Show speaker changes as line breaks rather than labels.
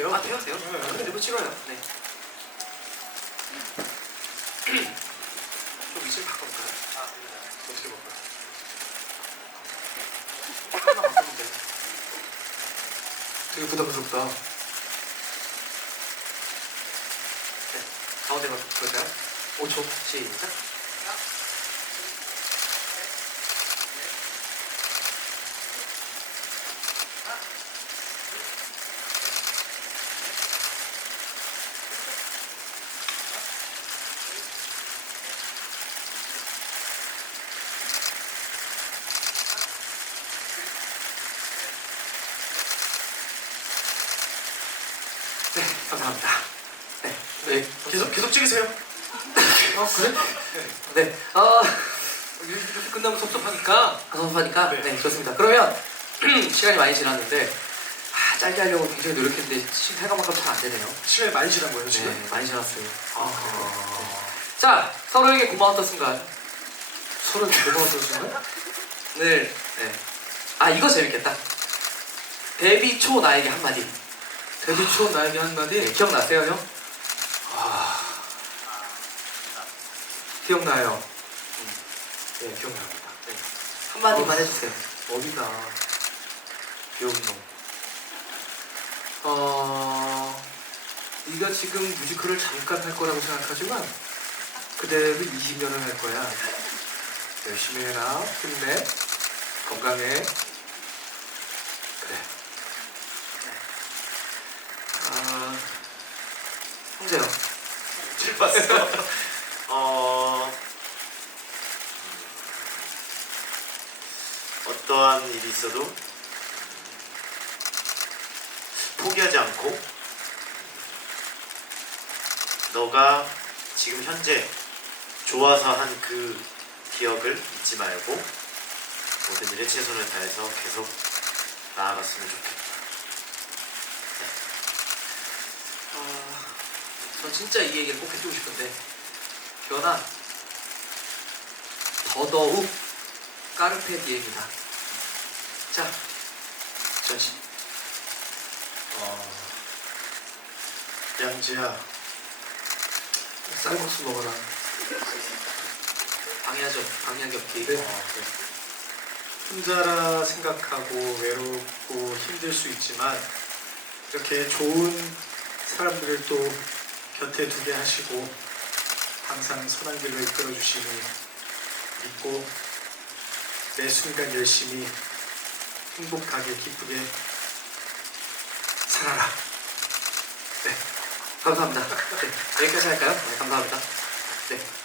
돼요.
아 돼요 돼요.
네, 네.
근데 뭐 찍어요. 네. 좀 위치를 바꿔볼까요? 아
어떻게 볼까요?
하나 바꾸면 돼요.
되게 부담스럽다.
네. 가운데만 볼까요? 5초 시작. 네, 감사합니다. 네,
네, 계속 계속 찍으세요.
어 그래? 네, 아 이렇게 끝나면 섭섭하니까 섭섭하니까 네,
네.
좋습니다. 그러면 시간이 많이 지났는데 아, 짧게 하려고 굉장히 노력했는데 생각만큼 잘 안 되네요.
시간이 많이 지난 거예요 지금.
네, 많이 지났어요.
아,
자, 서로에게 고마웠던 순간
서른 고마웠던 순간?
늘 네. 아 이거 재밌겠다. 데뷔 초 나에게 한마디.
데뷔 초 나에게 한마디.
네, 기억나세요, 형?
아, 기억나요. 네, 기억납니다.
네. 한마디만 해주세요.
어디다 귀여운 놈. 어, 네가 지금 뮤지컬을 잠깐 할 거라고 생각하지만 그대로 20년을 할 거야. 열심히 해라. 힘내. 건강해. 그래.
아, 형제요.
칠 봤어. 어 어떠한 일이 있어도 포기하지 않고 너가 지금 현재 좋아서 한 그 기억을 잊지 말고 모든 일에 최선을 다해서 계속 나아갔으면 좋겠다.
전 진짜 이 얘기를 꼭 해주고 싶은데 변아 더더욱 까르페 디엠이다. 자, 전씨.
어, 양지야. 쌀국수 먹어라.
방해하죠. 방해하기 없기.
네. 혼자라 생각하고 외롭고 힘들 수 있지만 이렇게 좋은 사람들을 또 곁에 두게 하시고 항상 선한 길로 이끌어 주시니 믿고 매 순간 열심히 행복하게 기쁘게 살아라.
감사합니다. 네, 여기까지 할까요? 네, 감사합니다.